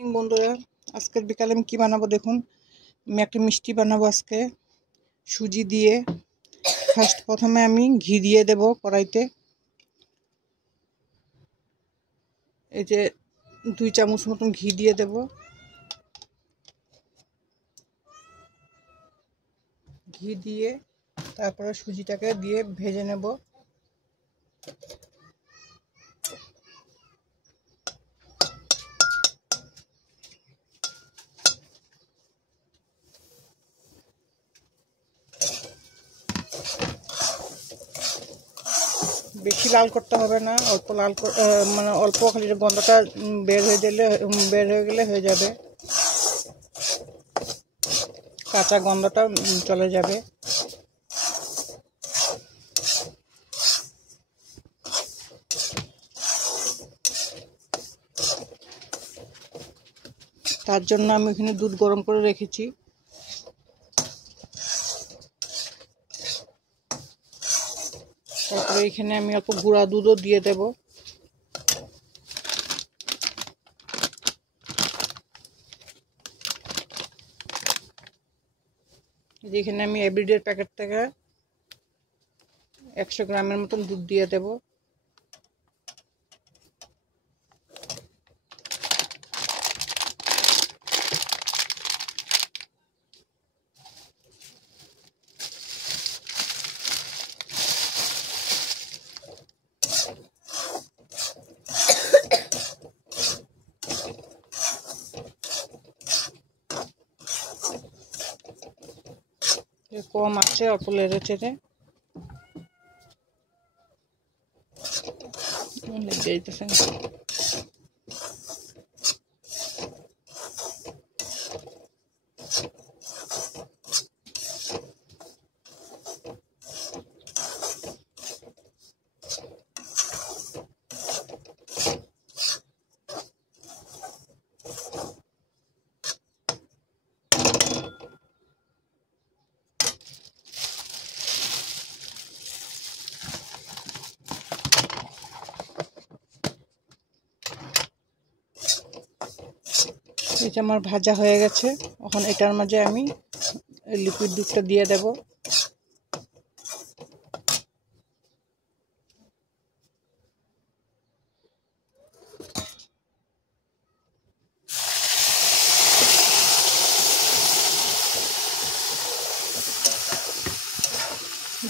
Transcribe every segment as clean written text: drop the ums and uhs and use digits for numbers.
বন্ধুরা, আজকের বিকালে আমি কি বানাবো দেখুন। আমি একটা মিষ্টি বানাবো আজকে সুজি দিয়ে। প্রথমে আমি ঘি দিয়ে দেব কড়াইতে। এই যে 2 চামচ মতন ঘি দিয়ে দেব। ঘি দিয়ে তারপরে সুজিটাকে দিয়ে ভেজে নেব। বেশি লাল করতে হবে না, অল্প লাল মানে অল্প খালি গন্ধটা বের হয়ে গেলে হয়ে যাবে, কাঁচা গন্ধটা চলে যাবে। তার জন্য আমি এখানে দুধ গরম করে রেখেছি। তারপরে এখানে আমি অল্প গুঁড়া দুধও দিয়ে দেব। এখানে আমি এভরিডের প্যাকেট থেকে 100 গ্রামের মতন দুধ দিয়ে দেব। কম আছে, অল্প লেড়ে চেড়ে দিতেছেন। এটা আমার ভাজা হয়ে গেছে। এখন এটার মাঝে আমি লিকুইড দুধটা দিয়ে দেব।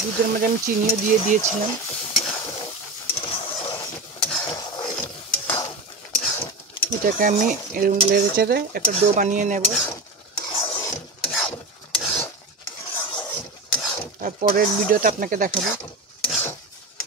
দুধের মাঝে আমি চিনিও দিয়ে দিয়েছিলাম। এটাকে আমি লেড়ে চেড়ে একটা ডো বানিয়ে নেব। তারপরের ভিডিওতে আপনাকে দেখাবো।